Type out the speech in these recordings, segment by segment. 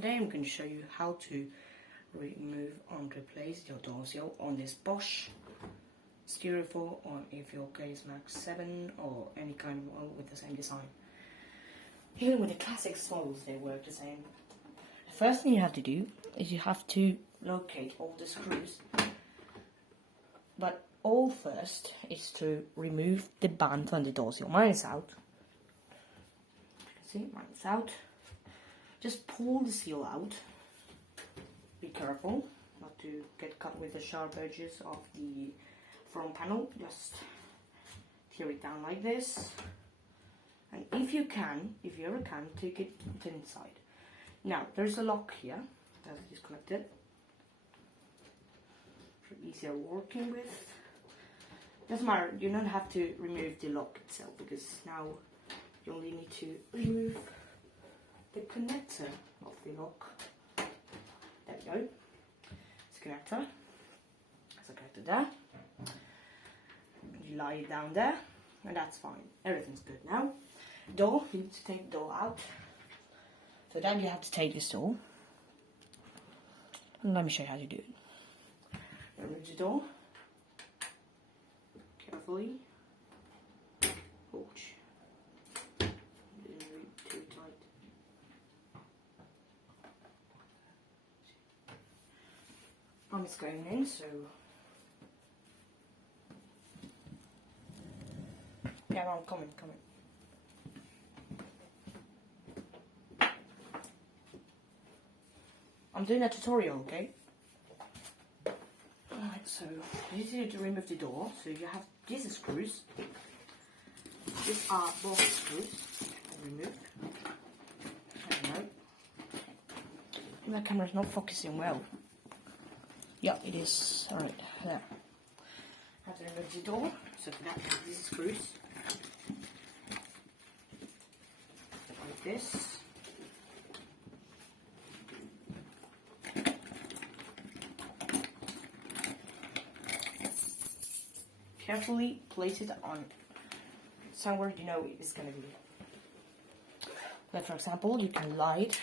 today I'm going to show you how to remove and replace your door seal on this Bosch Stereo 4, or if your case Max 7 or any kind of one with the same design. Even with the classic models they work the same. The first thing you have to do is you have to locate all the screws, but all first is to remove the band on the door seal. Mine is out. See, mine is out. Just pull the seal out. Be careful not to get cut with the sharp edges of the front panel. Just tear it down like this. And if you ever can, take it to the inside. Now, there's a lock here that is disconnected. Easier working with. Doesn't matter, you don't have to remove the lock itself, because now you only need to remove the connector of the lock. There we go. It's a connector. There's a connector there. You lie it down there, and that's fine. Everything's good now. Door, you need to take the door out. So then you have to take this door. And let me show you how to do it. Remove the door. Carefully. Ouch. Didn't really too tight. It's going in, so yeah, I'm coming. I'm doing a tutorial, okay? Alright, so you need to remove the door. So you have these screws. These are both screws. Remove. I don't know. My camera's not focusing well. Yeah, it is. Alright, there. I have to remove the door. So for that, these screws. Like this. Carefully place it on somewhere you know it's going to be. Like, for example, you can lie it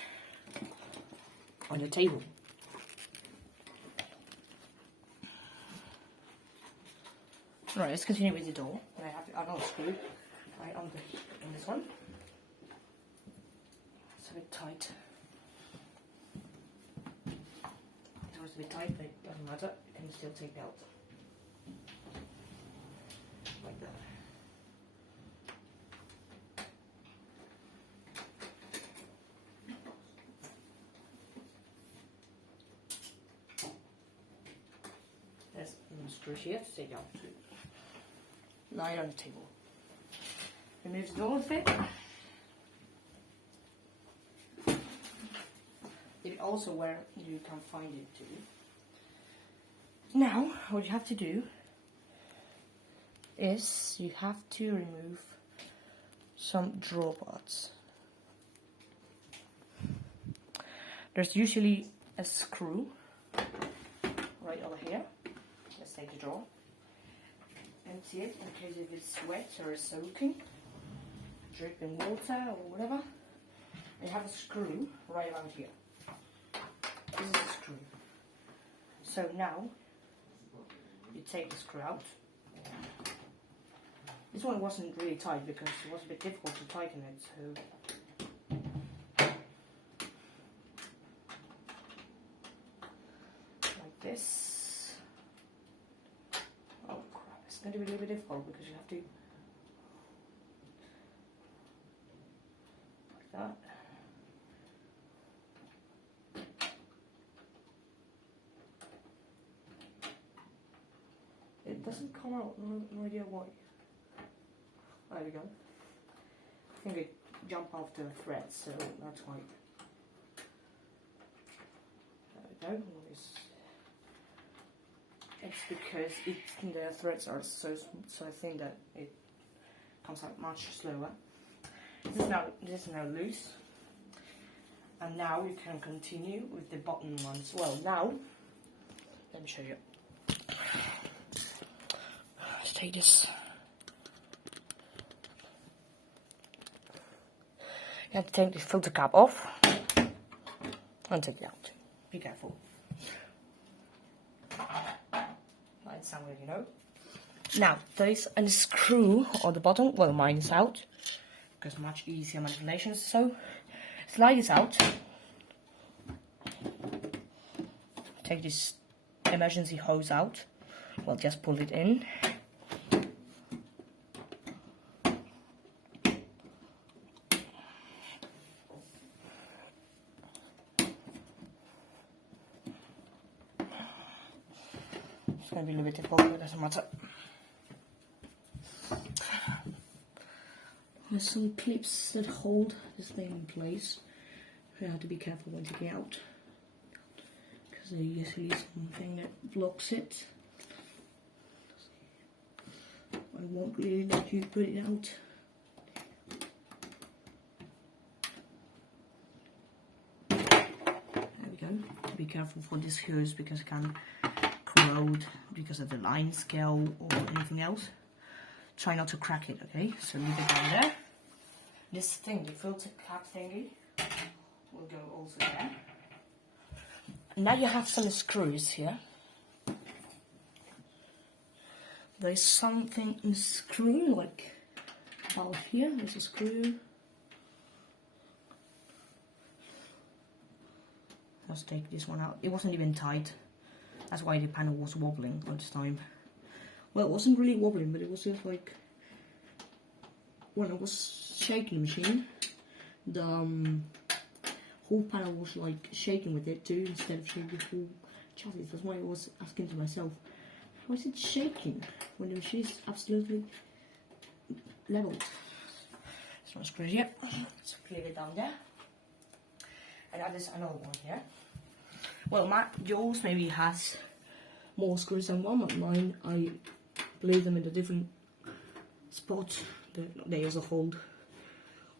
on the table. Right, let's continue with the door. I have another screw right on this one. It's a bit tight. It was a bit tight, but it doesn't matter. You can still take it out. Like that. There's a screw here to take out. Lie it on the table. Remove the door with it. It also where you can find it too. Now, what you have to do is you have to remove some draw parts. There's usually a screw right over here. Let's take the drawer. Empty it in case if it's wet or soaking, dripping water or whatever. You have a screw right around here. This is a screw. So now you take the screw out. This one wasn't really tight because it was a bit difficult to tighten it, so like this. Oh crap, it's going to be a little bit difficult because you have to like that. It doesn't come out, no idea why. There we go. I think it jumped off the thread, so that's why. There we go. It's because the threads are so thin that it comes out much slower. This is now loose, and now you can continue with the bottom ones. Well, now let me show you. Let's take this. You have to take the filter cap off. and take it out. Be careful. Like somewhere, you know. Now, there is a screw on the bottom. Well, mine is out because much easier manipulations. So, slide this out. Take this emergency hose out. Well, just pull it in. It's going to be a little bit difficult, but it doesn't matter. There's some clips that hold this thing in place. You have to be careful when taking it out, because there's usually something that blocks it. I won't really let you put it out. There we go. Be careful for this hose because it can corrode because of the line scale or anything else. Try not to crack it, okay? So leave it down there. This thing, the filter cap thingy, will go also there. Now you have some screws here. There's something in screw, like about here. There's a screw. Let's take this one out. It wasn't even tight. That's why the panel was wobbling all this time. Well, it wasn't really wobbling, but it was just like when I was shaking the machine, the whole panel was like shaking with it too, instead of shaking the whole chassis. That's why I was asking to myself, how is it shaking when the machine is absolutely leveled? This one screws here. Let's clear it down there. And now there's another one here. Well, yours maybe has more screws than one, but mine, I place them in a different spot. They also hold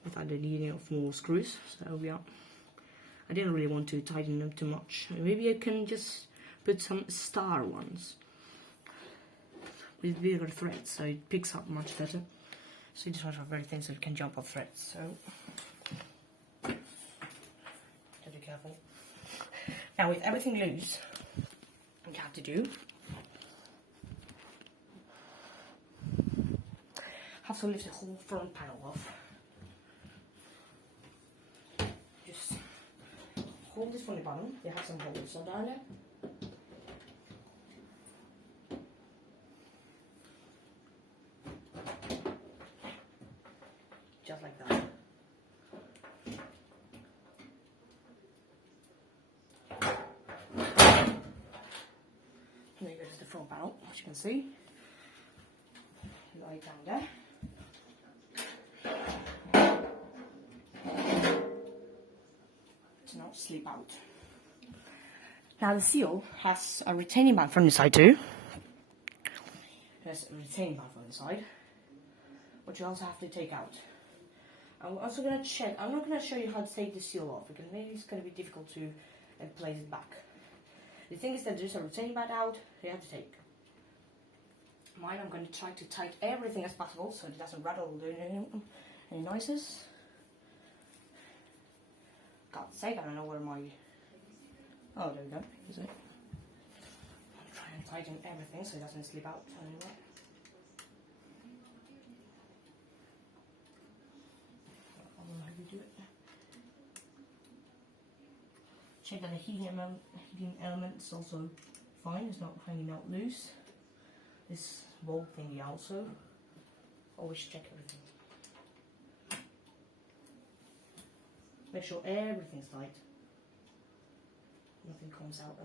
without the needing of more screws. So yeah, I didn't really want to tighten them too much. Maybe I can just put some star ones with bigger threads, so it picks up much better. So this ones are very thin, so it can jump off threads. So be careful. Now, with everything loose, what you have to do, have to lift the whole front panel off. Just hold this from the bottom. They have some holes on down there. Just like that. There goes the front panel, as you can see. Lie down there. To not slip out. Now the seal has a retaining band from the side too. There's a retaining band from the side, but you also have to take out. I'm also going to check. I'm not going to show you how to take the seal off because maybe it's going to be difficult to place it back. The thing is that there's a retaining band out, you have to take. Mine, I'm going to try to tighten everything as possible so it doesn't rattle or do any noises. God's sake, I don't know where my... Oh, there we go. Is it? I'll try and tighten everything so it doesn't slip out anywhere. I don't know how you do it. Check that the heating element is also fine, it's not hanging out loose. This bolt thingy also. Always check everything. Make sure everything's tight. Nothing comes out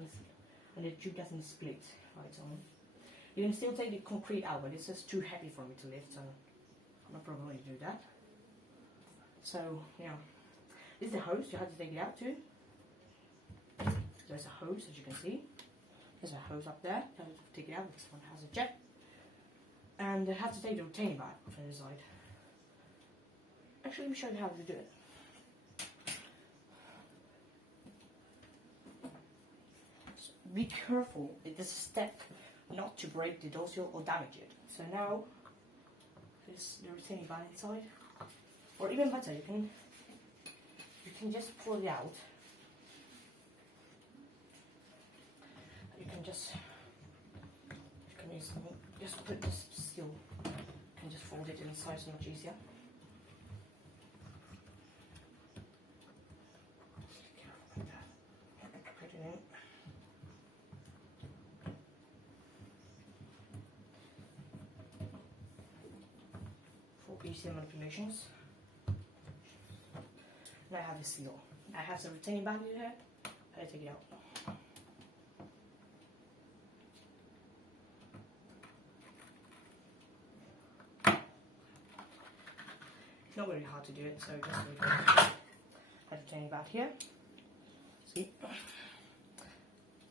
and the tube doesn't split right on. You can still take the concrete out, but it's just too heavy for me to lift, so I'm not probably going to do that. So, yeah. This is the hose, you have to take it out too. There's a hose, as you can see. There's a hose up there. You have to take it out. This one has a jet. And I have to take the retaining band off the side. Actually, let me show you how to do it. So be careful with this step not to break the door seal or damage it. So now, there's the retaining band inside. Or even better, you can just pull it out. can just just put this seal. You can just fold it inside, so much easier. Be careful with that. Put it in. 4 easier manipulations. Now I have the seal. I have some retaining band here. I take it out. It's not very hard to do it, so just really good. I have retaining band here. See?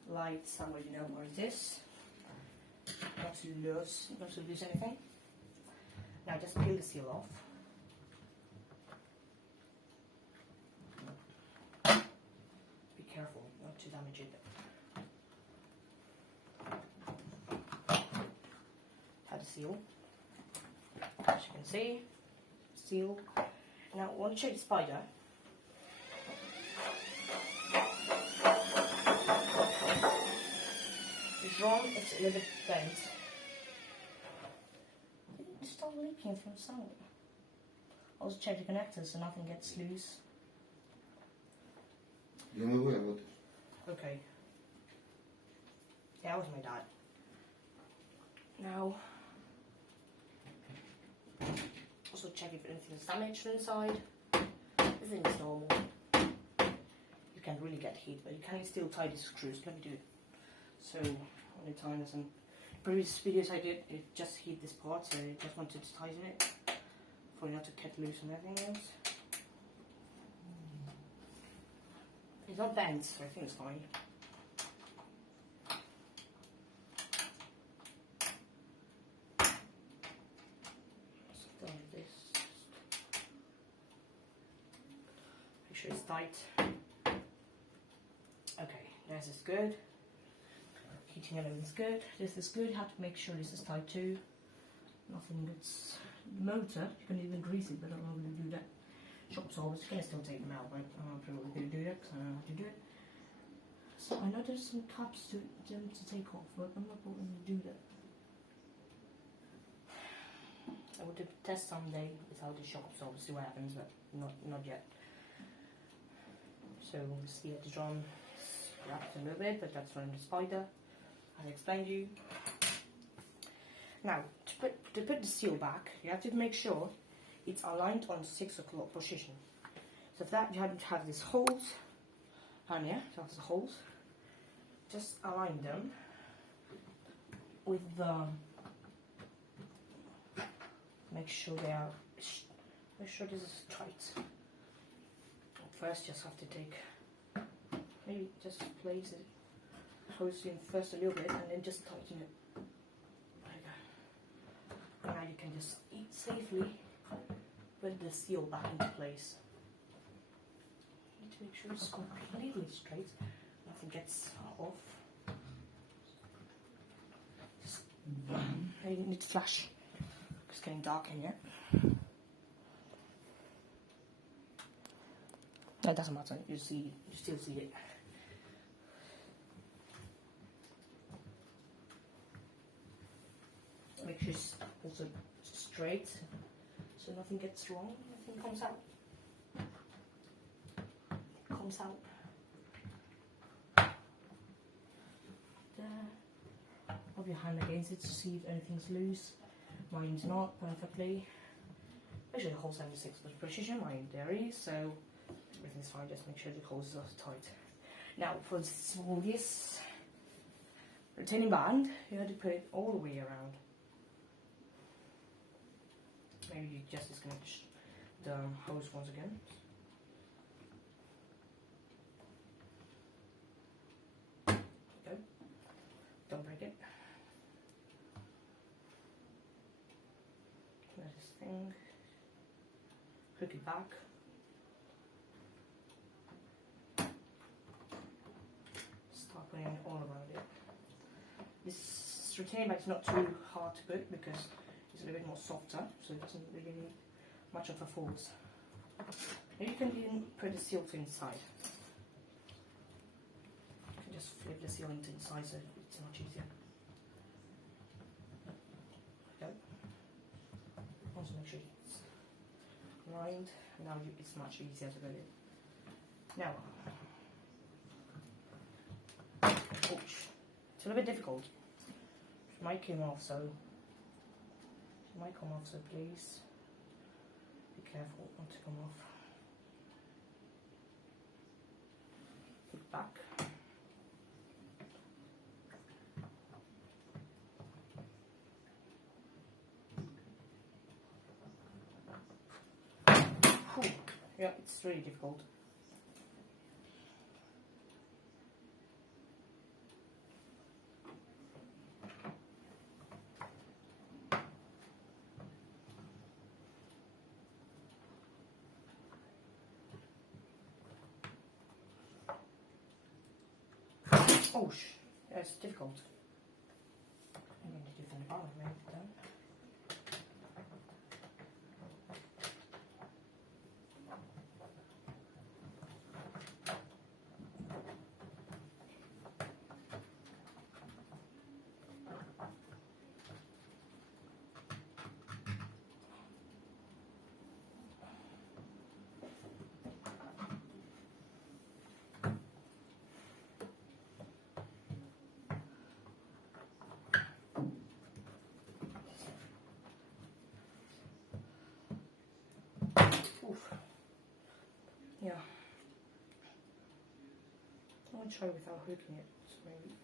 Light somewhere, you know where it is. Not to lose anything. Now just peel the seal off. Be careful not to damage it. Have the seal. As you can see, seal. Now one check the spider. The drum is a little bit bent. It started leaking from somewhere. Also check the connectors so nothing gets loose. Я могу работать. Okay. Yeah, that was my dad. Now, also check if anything is damaged inside. Everything is normal. You can really get heat, but you can still tie the screws. Let me do it. So, only time as in previous videos I did, it just heat this part, so I just wanted to tighten it for it not to get loose and everything else. It's not bent, so I think it's fine. Something like this. Make sure it's tight. Okay, this is good. Heating element's good. This is good. You have to make sure this is tight too. Nothing gets the motor. You can even grease it, but I'm not going to do that. Shock absorbers, you can still take them out, but I'm not probably going to do that because I don't know how to do it. So I know there's some caps to them to take off, but I'm not going to do that. I will test someday without the shock absorber, see what happens, but not yet. So we'll see at the drum wrapped a little bit, but that's from the spider. I'll explain to you. Now, to put the seal back, you have to make sure it's aligned on 6 o'clock position. So for that, you have to have these holes down here. So that's the holes. Just align them with the. Make sure they are. Make sure this is tight. First, just have to take. Maybe just place it. Hose in first a little bit, and then just tighten it. There you go. And now you can just safely put the seal back into place. You need to make sure it's completely straight, nothing gets off. Just, you need to flash. It's getting dark in here. No, it doesn't matter. You still see it. Make sure it's also straight, so nothing gets wrong, nothing comes out. It comes out. There. Rub your hand against it to see if anything's loose. Mine's not perfectly. Make sure the holes are in 6 precision. Mine there is, so everything's fine. Just make sure the holes are tight. Now for this retaining band, you have to put it all the way around. Maybe you just disconnect the hose once again. Go. Don't break it. There's this thing. Hook it back. Start putting it all around it. This retaining band is not too hard to put because it's a little bit more softer, so it doesn't really need much of a force. Now you can even put the seal to inside. You can just flip the ceiling to the side so it's much easier. There we go. Also make sure it's lined. Now it's much easier to go in. Now, ouch, it's a little bit difficult. It might come off, so please be careful not to come off. Put back. Whew. Yeah, it's really difficult. Oh, yeah, it's difficult. I'm going to do the bottom right then. Oof. Yeah. I'll try without hooking it, so maybe.